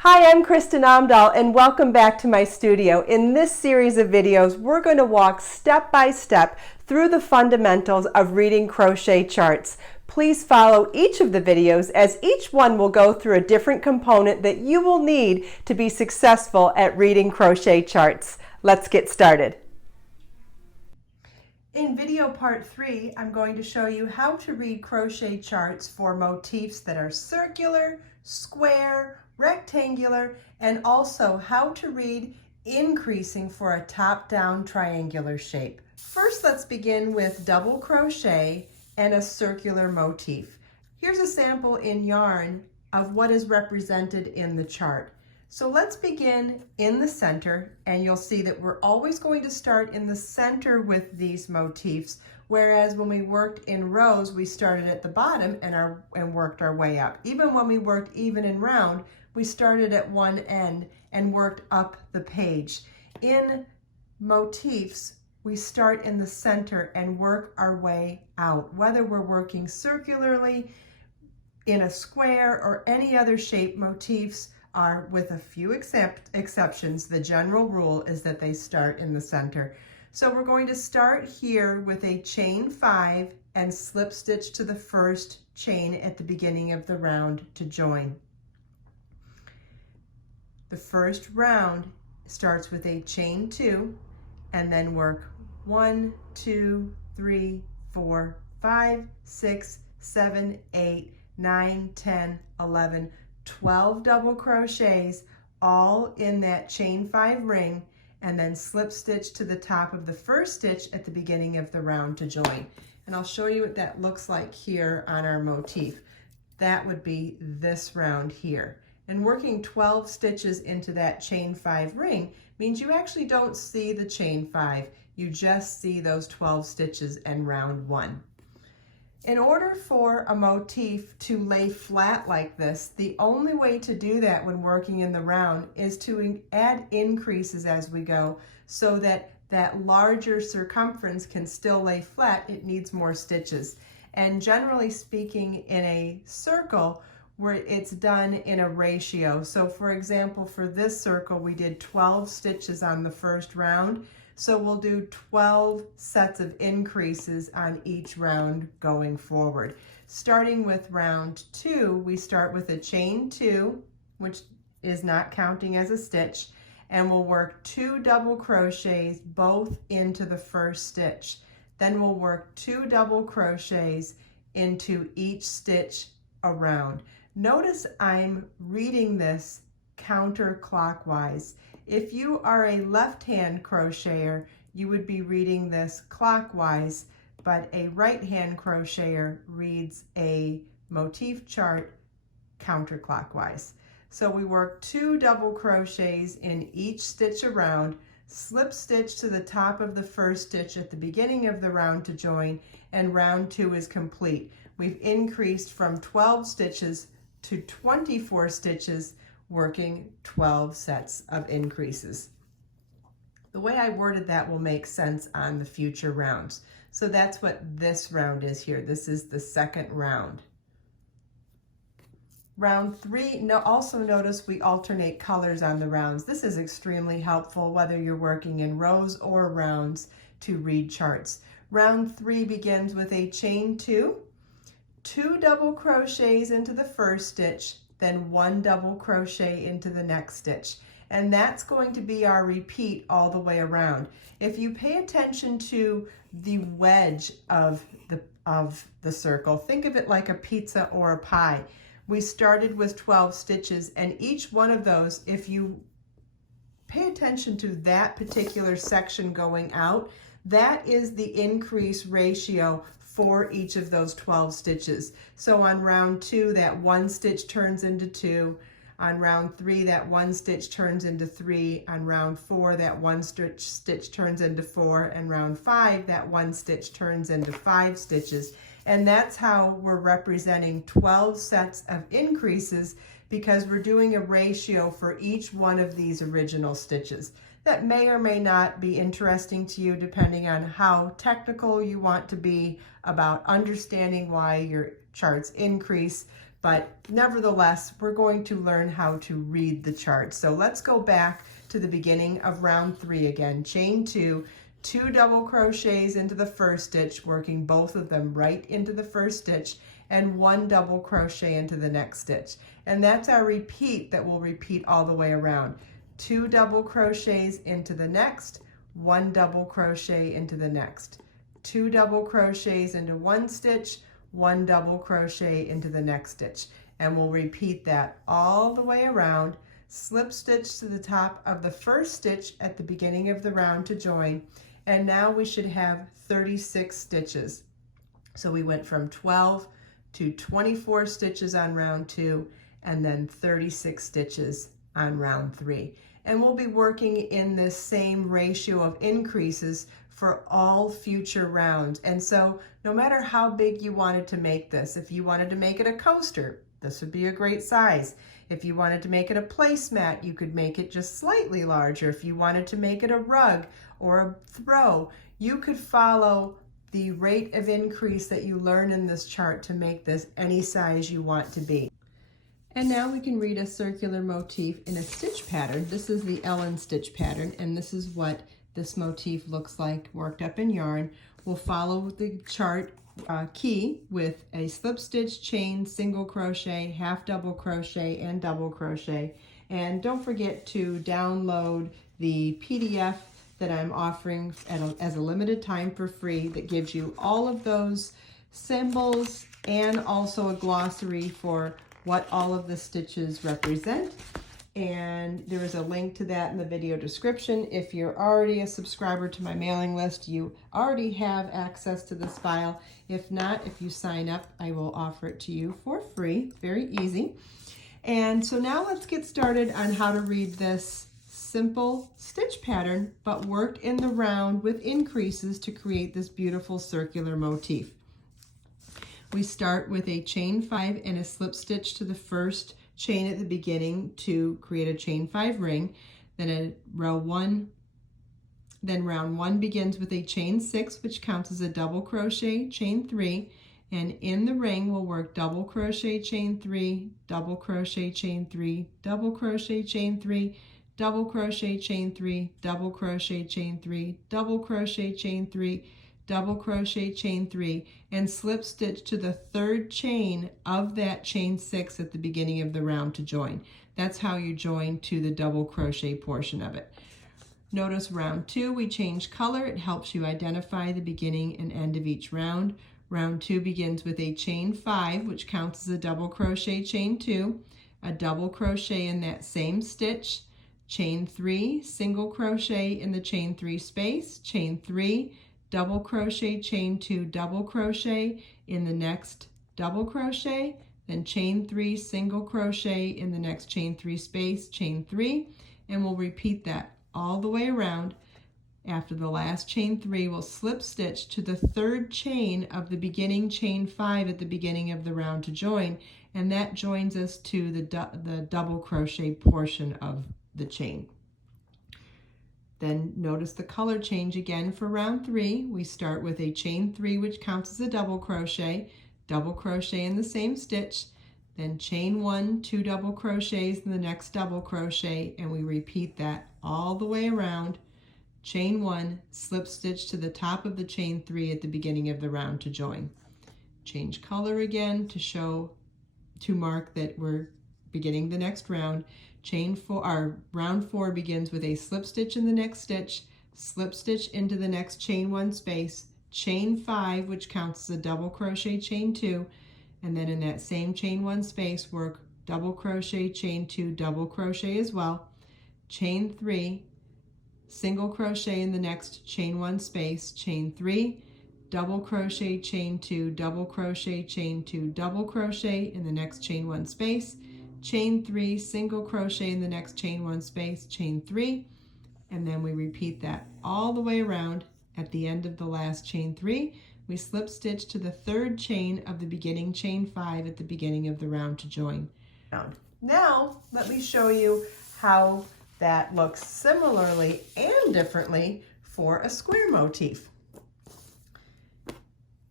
Hi, I'm Kristin Omdahl and welcome back to my studio. In this series of videos, we're going to walk step by step through the fundamentals of reading crochet charts. Please follow each of the videos as each one will go through a different component that you will need to be successful at reading crochet charts. Let's get started. In video part 3, I'm going to show you how to read crochet charts for motifs that are circular, square, rectangular, and also how to read increasing for a top-down triangular shape. First, let's begin with double crochet and a circular motif. Here's a sample in yarn of what is represented in the chart. So let's begin in the center, and you'll see that we're always going to start in the center with these motifs, whereas when we worked in rows, we started at the bottom and worked our way up. Even when we worked even and round, we started at one end and worked up the page. In motifs, we start in the center and work our way out. Whether we're working circularly, in a square, or any other shape, motifs are, with a few exceptions, the general rule is that they start in the center. So we're going to start here with a chain 5 and slip stitch to the first chain at the beginning of the round to join. The first round starts with a chain 2 and then work 1, 2, 3, 4, 5, 6, 7, 8, 9, 10, 11, 12 double crochets all in that chain 5 ring, and then slip stitch to the top of the first stitch at the beginning of the round to join. And I'll show you what that looks like here on our motif. That would be this round here. And working 12 stitches into that chain 5 ring means you actually don't see the chain 5. You just see those 12 stitches and round 1. In order for a motif to lay flat like this, the only way to do that when working in the round is to add increases as we go, so that that larger circumference can still lay flat. It needs more stitches. And generally speaking, in a circle, where it's done in a ratio. So for example, for this circle, we did 12 stitches on the first round. So we'll do 12 sets of increases on each round going forward. Starting with round 2, we start with a chain 2, which is not counting as a stitch, and we'll work 2 double crochets both into the first stitch. Then we'll work 2 double crochets into each stitch around. Notice I'm reading this counterclockwise. If you are a left-hand crocheter, you would be reading this clockwise, but a right-hand crocheter reads a motif chart counterclockwise. So we work 2 double crochets in each stitch around, slip stitch to the top of the first stitch at the beginning of the round to join, and round 2 is complete. We've increased from 12 stitches to 24 stitches, working 12 sets of increases. The way I worded that will make sense on the future rounds. So that's what this round is here. This is the second round. Round 3, also notice we alternate colors on the rounds. This is extremely helpful whether you're working in rows or rounds to read charts. Round 3 begins with a chain 2, 2 double crochets into the first stitch, then 1 double crochet into the next stitch. And that's going to be our repeat all the way around. If you pay attention to the wedge of the circle, think of it like a pizza or a pie. We started with 12 stitches, and each one of those, if you pay attention to that particular section going out, that is the increase ratio for each of those 12 stitches. So on round 2, that 1 stitch turns into 2. On round 3, that 1 stitch turns into 3. On round 4, that 1 stitch turns into 4. And round 5, that 1 stitch turns into 5 stitches. And that's how we're representing 12 sets of increases, because we're doing a ratio for each one of these original stitches. That may or may not be interesting to you depending on how technical you want to be about understanding why your charts increase, but nevertheless, we're going to learn how to read the chart. So let's go back to the beginning of round 3 again. Chain 2, 2 double crochets into the first stitch, working both of them right into the first stitch, and 1 double crochet into the next stitch. And that's our repeat that will repeat all the way around. 2 double crochets into the next, 1 double crochet into the next, 2 double crochets into one stitch, 1 double crochet into the next stitch. And we'll repeat that all the way around. Slip stitch to the top of the first stitch at the beginning of the round to join. And now we should have 36 stitches. So we went from 12 to 24 stitches on round 2, and then 36 stitches on round 3. And we'll be working in this same ratio of increases for all future rounds. And so no matter how big you wanted to make this, if you wanted to make it a coaster, this would be a great size. If you wanted to make it a placemat, you could make it just slightly larger. If you wanted to make it a rug or a throw, you could follow the rate of increase that you learn in this chart to make this any size you want to be. And now we can read a circular motif in a stitch pattern. This is the Ellen stitch pattern, and this is what this motif looks like worked up in yarn. We'll follow the chart key with a slip stitch, chain, single crochet, half double crochet, and double crochet. And don't forget to download the PDF that I'm offering as a limited time for free that gives you all of those symbols and also a glossary for what all of the stitches represent. And there is a link to that in the video description. If you're already a subscriber to my mailing list, you already have access to this file. If not, if you sign up, I will offer it to you for free. Very easy. And so now let's get started on how to read this simple stitch pattern, but worked in the round with increases to create this beautiful circular motif. We start with a chain 5 and a slip stitch to the first chain at the beginning to create a chain 5 ring. Then round 1 begins with a chain 6, which counts as a double crochet, chain 3, and in the ring we'll work double crochet, chain 3, double crochet, chain 3, double crochet, chain 3, double crochet, chain 3, double crochet, chain 3, double crochet, chain 3, double crochet, chain 3, and slip stitch to the third chain of that chain 6 at the beginning of the round to join. That's how you join to the double crochet portion of it. Notice round 2, we change color. It helps you identify the beginning and end of each round. Round 2 begins with a chain 5, which counts as a double crochet, chain 2, a double crochet in that same stitch, chain 3, single crochet in the chain 3 space, chain 3, double crochet, chain 2, double crochet in the next double crochet, then chain 3, single crochet in the next chain 3 space, chain 3, and we'll repeat that all the way around. After the last chain 3, we'll slip stitch to the third chain of the beginning chain 5 at the beginning of the round to join, and that joins us to the double crochet portion of the chain. Then notice the color change again for round 3. We start with a chain 3, which counts as a double crochet in the same stitch, then chain 1, 2 double crochets in the next double crochet, and we repeat that all the way around. Chain 1, slip stitch to the top of the chain 3 at the beginning of the round to join. Change color again to mark that we're beginning the next round. Round 4 begins with a slip stitch in the next stitch, slip stitch into the next chain 1 space, chain 5, which counts as a double crochet, chain 2, and then in that same chain 1 space work double crochet, chain 2, double crochet as well, chain 3, single crochet in the next chain 1 space, chain 3, double crochet, chain 2, double crochet, chain 2, double crochet in the next chain 1 space, chain 3, single crochet in the next chain 1 space, chain 3, and then we repeat that all the way around. At the end of the last chain 3, we slip stitch to the third chain of the beginning chain 5 at the beginning of the round to join. Now let me show you how that looks similarly and differently for a square motif.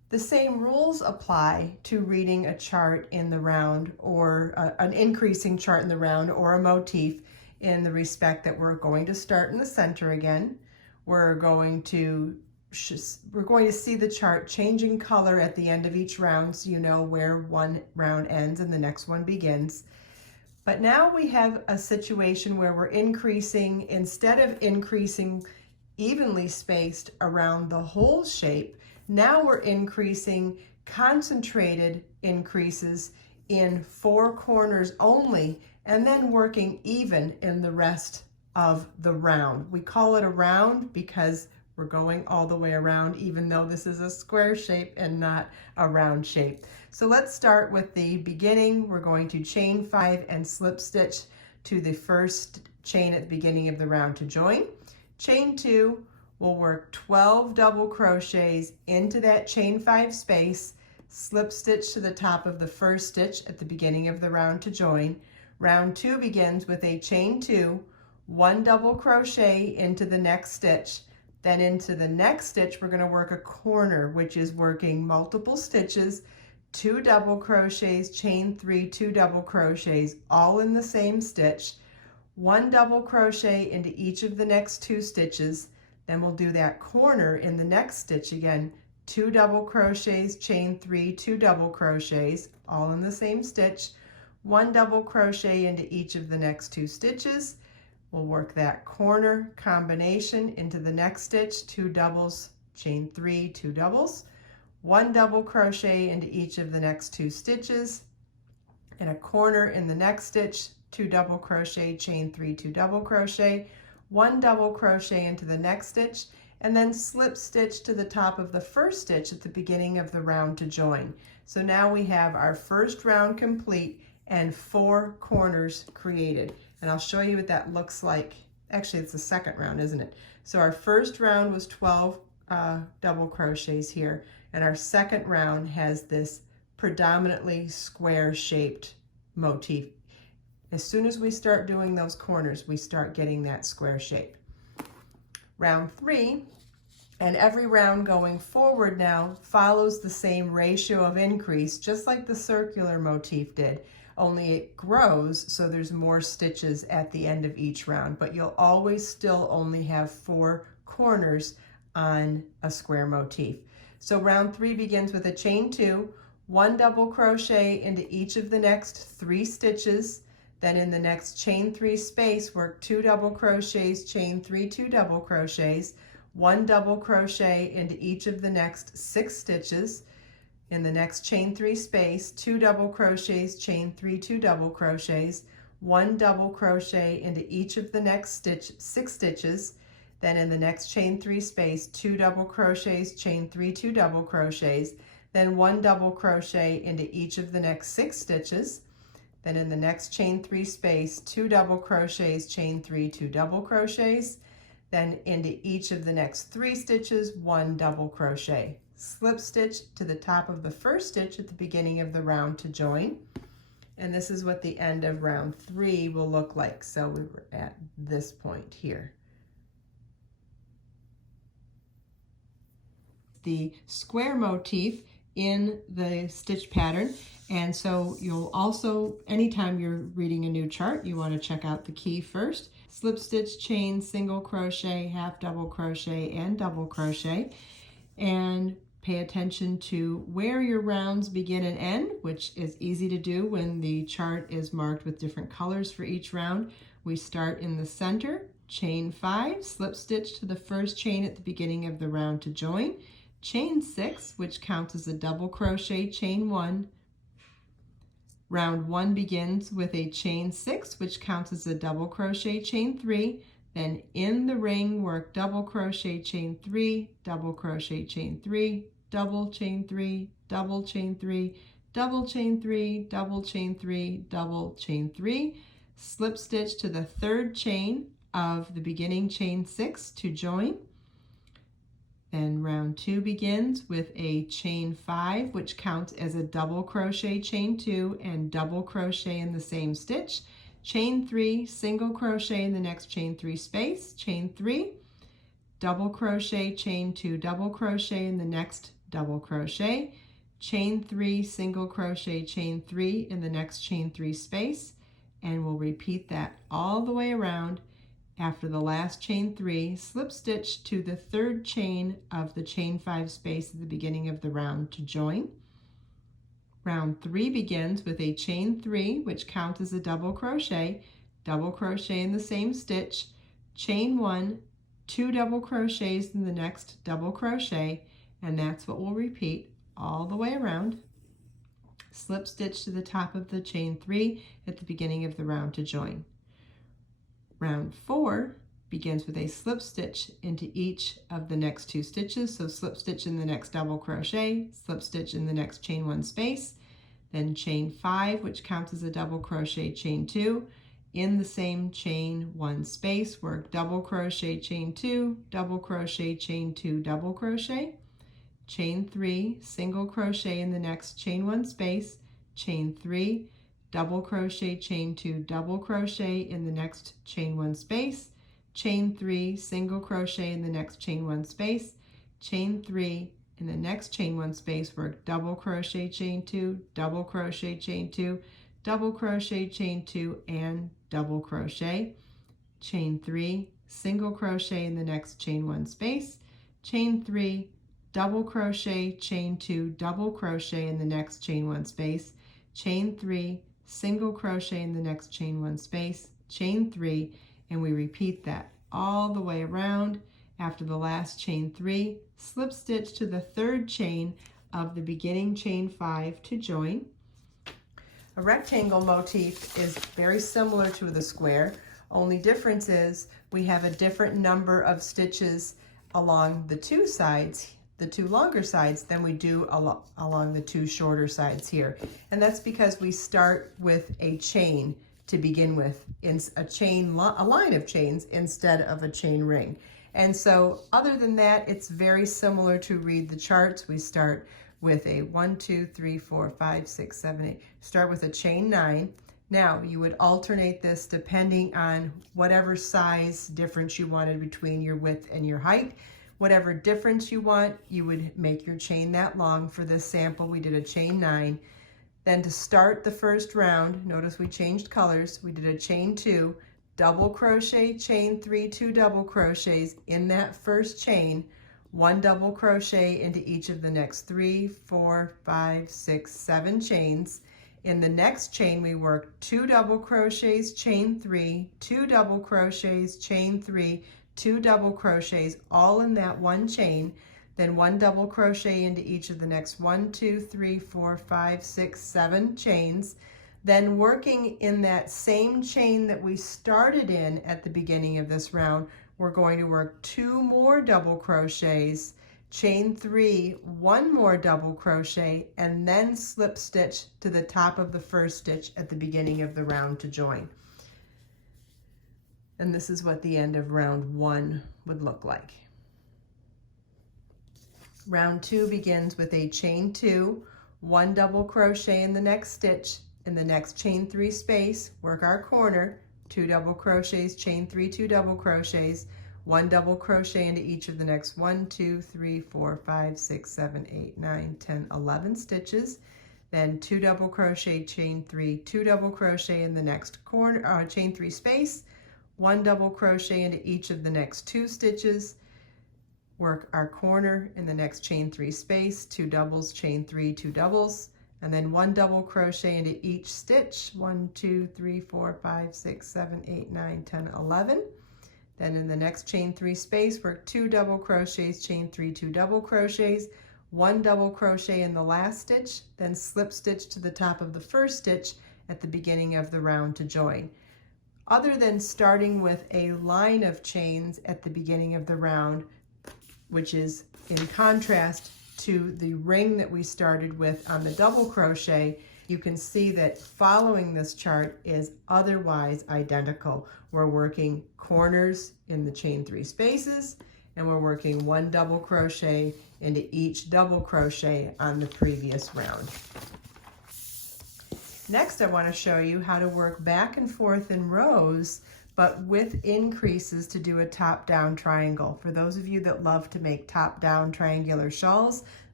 The same rules apply to reading a chart in the round, or an increasing chart in the round, or a motif, in the respect that we're going to start in the center again. We're going to see the chart changing color at the end of each round, so you know where one round ends and the next one begins. But now we have a situation where we're increasing, instead of increasing evenly spaced around the whole shape, now we're increasing concentrated increases in 4 corners only, and then working even in the rest of the round. We call it a round because we're going all the way around, even though this is a square shape and not a round shape. So let's start with the beginning. We're going to chain 5 and slip stitch to the first chain at the beginning of the round to join. Chain 2, we'll work 12 double crochets into that chain 5 space, slip stitch to the top of the first stitch at the beginning of the round to join. Round 2 begins with a chain 2, 1 double crochet into the next stitch. Then into the next stitch, we're going to work a corner, which is working multiple stitches, 2 double crochets, chain 3, 2 double crochets, all in the same stitch, 1 double crochet into each of the next 2 stitches. Then we'll do that corner in the next stitch again, 2 double crochets, chain 3, 2 double crochets, all in the same stitch, 1 double crochet into each of the next 2 stitches. We'll work that corner combination into the next stitch, 2 doubles, chain 3, 2 doubles, 1 double crochet into each of the next 2 stitches, and a corner in the next stitch, 2 double crochet, chain 3, 2 double crochet, 1 double crochet into the next stitch, and then slip stitch to the top of the first stitch at the beginning of the round to join. So now we have our first round complete and 4 corners created. And I'll show you what that looks like. Actually, it's the second round, isn't it? So our first round was 12 double crochets here, and our second round has this predominantly square shaped motif. As soon as we start doing those corners, we start getting that square shape. Round 3, and every round going forward now follows the same ratio of increase, just like the circular motif did, only it grows, so there's more stitches at the end of each round, but you'll always still only have 4 corners on a square motif. So round 3 begins with a chain 2, 1 double crochet into each of the next 3 stitches. Then in the next chain 3 space, work 2 double crochets, chain 3, 2 double crochets, 1 double crochet into each of the next 6 stitches. In the next chain 3 space, 2 double crochets, chain 3, 2 double crochets, 1 double crochet into each of the next 6 stitches. Then in the next chain 3 space, 2 double crochets, chain 3, 2 double crochets, then 1 double crochet into each of the next 6 stitches. Then in the next chain 3 space, 2 double crochets, chain 3, 2 double crochets, then into each of the next 3 stitches, 1 double crochet. Slip stitch to the top of the first stitch at the beginning of the round to join. And this is what the end of round 3 will look like. So we were at this point here. The square motif in the stitch pattern, and so you'll also, anytime you're reading a new chart, you want to check out the key first. Slip stitch, chain, single crochet, half double crochet, and double crochet, and pay attention to where your rounds begin and end, which is easy to do when the chart is marked with different colors for each round. We start in the center, chain 5, slip stitch to the first chain at the beginning of the round to join, chain 6, which counts as a double crochet, chain 1. Round 1 begins with a chain 6, which counts as a double crochet, chain 3. Then in the ring, work double crochet, chain 3, double crochet, chain 3, double chain 3, double chain 3, double chain 3, double chain 3, double chain 3, slip stitch to the third chain of the beginning chain 6 to join. Then round 2 begins with a chain 5, which counts as a double crochet, chain 2, and double crochet in the same stitch. Chain 3, single crochet in the next chain 3 space, chain 3, double crochet, chain 2, double crochet in the next double crochet, chain 3, single crochet, chain 3 in the next chain 3 space, and we'll repeat that all the way around. After the last chain 3, slip stitch to the third chain of the chain 5 space at the beginning of the round to join. Round 3 begins with a chain 3, which counts as a double crochet in the same stitch, chain 1, 2 double crochets in the next double crochet, and that's what we'll repeat all the way around. Slip stitch to the top of the chain 3 at the beginning of the round to join. Round 4 begins with a slip stitch into each of the next 2 stitches, so slip stitch in the next double crochet, slip stitch in the next chain 1 space, then chain 5, which counts as a double crochet, chain 2, in the same chain 1 space, work double crochet, chain 2, double crochet, chain 2, double crochet, chain 3, single crochet in the next chain 1 space, chain 3, double crochet, chain 2, double crochet in the next chain 1 space, chain 3, single crochet in the next chain 1 space, chain 3, in the next chain 1 space, work double crochet, chain 2, double crochet, chain 2, double crochet, chain 2, and double crochet, chain 3, single crochet in the next chain 1 space, chain 3, double crochet, chain 2, double crochet in the next chain 1 space, chain 3, single crochet in the next chain 1 space, chain 3, and we repeat that all the way around. After the last chain 3, slip stitch to the third chain of the beginning chain 5 to join. A rectangle motif is very similar to the square, only difference is we have a different number of stitches along the 2 sides, the 2 longer sides, than we do along the 2 shorter sides here. And that's because we start with a chain to begin with, in a line of chains instead of a chain ring. And so other than that, it's very similar to read the charts. We start with a 1, 2, 3, 4, 5, 6, 7, 8. Start with a chain 9. Now you would alternate this depending on whatever size difference you wanted between your width and your height. Whatever difference you want, you would make your chain that long. For this sample, we did a chain 9. Then to start the first round, notice we changed colors. We did a chain 2, double crochet, chain 3, 2 double crochets in that first chain, 1 double crochet into each of the next 3, 4, 5, 6, 7 chains. In the next chain, we work 2 double crochets, chain 3, 2 double crochets, chain 3, 2 double crochets, all in that one chain, then 1 double crochet into each of the next 1, 2, 3, 4, 5, 6, 7 chains. Then working in that same chain that we started in at the beginning of this round, we're going to work 2 more double crochets, chain 3, 1 more double crochet, and then slip stitch to the top of the first stitch at the beginning of the round to join. And this is what the end of round 1 would look like. Round 2 begins with a chain 2, 1 double crochet in the next stitch. In the next chain 3 space, work our corner, 2 double crochets, chain 3, 2 double crochets, 1 double crochet into each of the next 1, 2, 3, 4, 5, 6, 7, 8, 9, 10, 11 stitches. Then 2 double crochet, chain 3, 2 double crochet in the next corner, chain 3 space, 1 double crochet into each of the next 2 stitches. Work our corner in the next chain 3 space, 2 doubles, chain 3, 2 doubles, and then 1 double crochet into each stitch, 1, 2, 3, 4, 5, 6, 7, 8, 9, 10, 11. Then in the next chain 3 space, work 2 double crochets, chain 3, 2 double crochets, 1 double crochet in the last stitch, then slip stitch to the top of the first stitch at the beginning of the round to join. Other than starting with a line of chains at the beginning of the round, which is in contrast to the ring that we started with on the double crochet, you can see that following this chart is otherwise identical. We're working corners in the chain 3 spaces, and we're working 1 double crochet into each double crochet on the previous round. Next, I want to show you how to work back and forth in rows, but with increases to do a top-down triangle. For those of you that love to make top-down triangular shawls,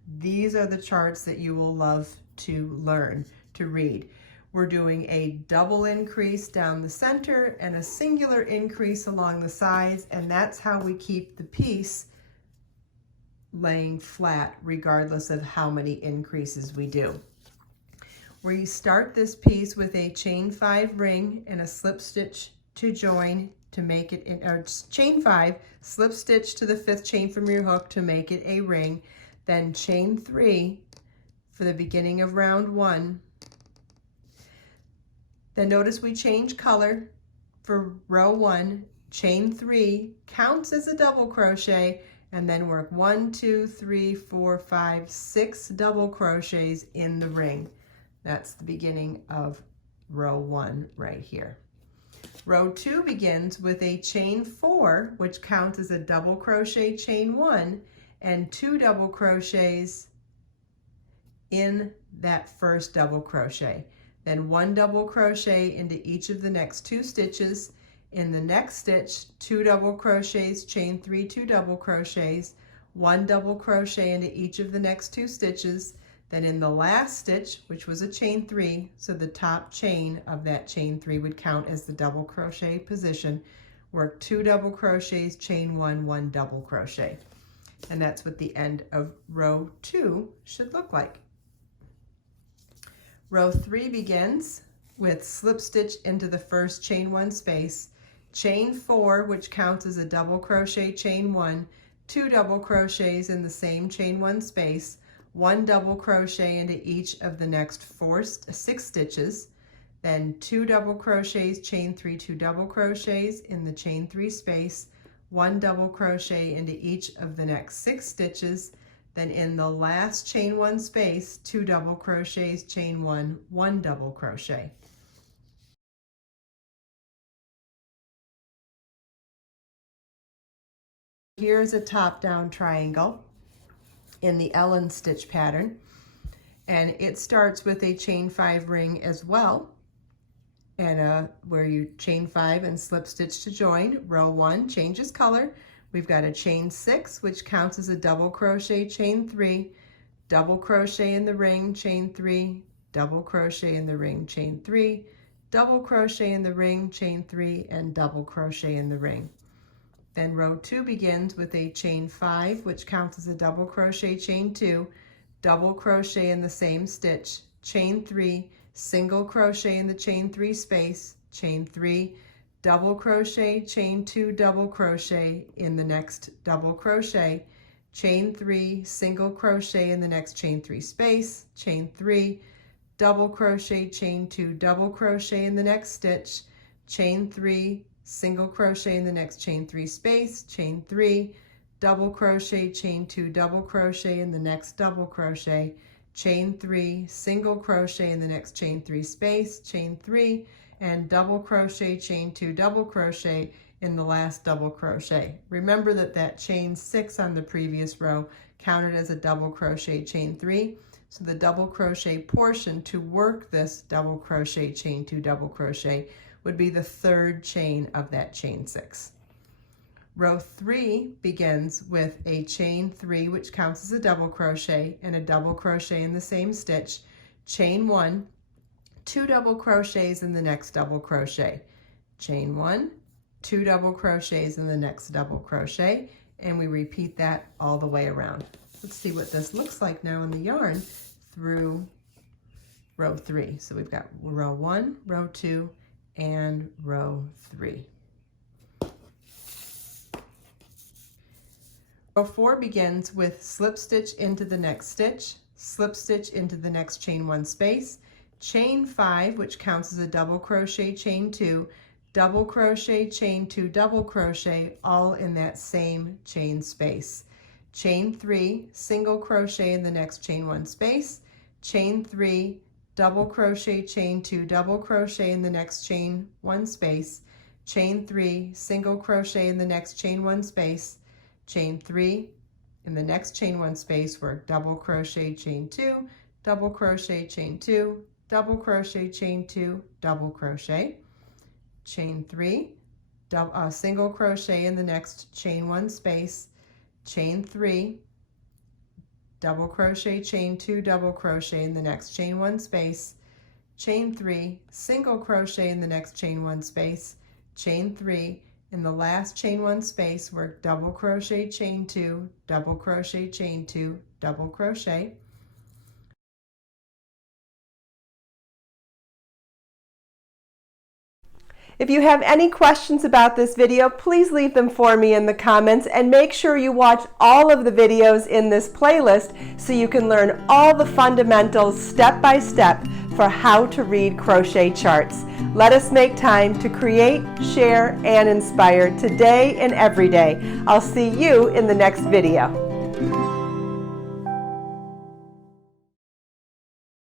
these are the charts that you will love to learn, to read. We're doing a double increase down the center and a singular increase along the sides, and that's how we keep the piece laying flat regardless of how many increases we do. We start this piece with a chain 5 ring and a slip stitch to join to make it in, or chain 5, slip stitch to the 5th chain from your hook to make it a ring, then chain 3 for the beginning of round 1. Then notice we change color for row 1, chain 3 counts as a double crochet, and then work 1, 2, 3, 4, 5, 6 double crochets in the ring. That's the beginning of row 1 right here. Row 2 begins with a chain 4, which counts as a double crochet chain 1 and 2 double crochets in that first double crochet. Then 1 double crochet into each of the next 2 stitches. In the next stitch, 2 double crochets, chain 3, 2 double crochets, 1 double crochet into each of the next 2 stitches. Then in the last stitch, which was a chain 3, so the top chain of that chain 3 would count as the double crochet position, work 2 double crochets, chain 1, 1 double crochet. And that's what the end of row 2 should look like. Row 3 begins with slip stitch into the first chain 1 space, chain 4, which counts as a double crochet chain 1, 2 double crochets in the same chain 1 space, 1 double crochet into each of the next 6 stitches, then 2 double crochets, chain 3, 2 double crochets in the chain 3 space, 1 double crochet into each of the next 6 stitches, then in the last chain 1 space, 2 double crochets, chain 1, 1 double crochet. Here's a top-down triangle in the Ellen stitch pattern, and it starts with a chain 5 ring as well, and where you chain 5 and slip stitch to join. Row 1 changes color. We've got a chain 6, which counts as a double crochet chain 3, double crochet in the ring, chain 3, double crochet in the ring, chain 3, double crochet in the ring, chain 3, and double crochet in the ring. Then row 2 begins with a chain 5, which counts as a double crochet chain 2, double crochet in the same stitch, chain 3, single crochet in the chain 3 space, chain 3, double crochet, chain 2, double crochet in the next double crochet, chain 3, single crochet in the next chain 3 space, chain 3, double crochet, chain 2, double crochet in the next stitch, chain 3, single crochet in the next chain 3 space, chain 3, double crochet, chain 2, double crochet in the next double crochet, chain 3, single crochet in the next chain 3 space, chain 3, and double crochet, chain 2, double crochet in the last double crochet. Remember that that chain 6 on the previous row counted as a double crochet chain 3, so the double crochet portion to work this double crochet, chain 2, double crochet would be the 3rd chain of that chain 6. Row 3 begins with a chain 3, which counts as a double crochet, and a double crochet in the same stitch, chain 1, 2 double crochets in the next double crochet, chain 1, 2 double crochets in the next double crochet, and we repeat that all the way around. Let's see what this looks like now in the yarn through row 3. So we've got row 1, row 2, and row 3. Row 4 begins with slip stitch into the next stitch, slip stitch into the next chain 1 space, chain 5, which counts as a double crochet chain 2, double crochet, chain 2, double crochet, all in that same chain space, chain 3, single crochet in the next chain 1 space, chain 3, double crochet, chain 2, double crochet in the next chain 1 space, chain 3, single crochet in the next chain 1 space, chain 3, in the next chain 1 space, work double crochet, chain 2, double crochet, chain 2, double crochet, chain 2, double crochet, chain 3, single crochet in the next chain 1 space, chain 3, double crochet, chain 2, double crochet in the next chain 1 space, chain 3, single crochet in the next chain 1 space, chain 3, in the last chain 1 space, work double crochet, chain 2, double crochet, chain 2, double crochet. If you have any questions about this video, please leave them for me in the comments, and make sure you watch all of the videos in this playlist so you can learn all the fundamentals step by step for how to read crochet charts. Let us make time to create, share, and inspire today and every day. I'll see you in the next video.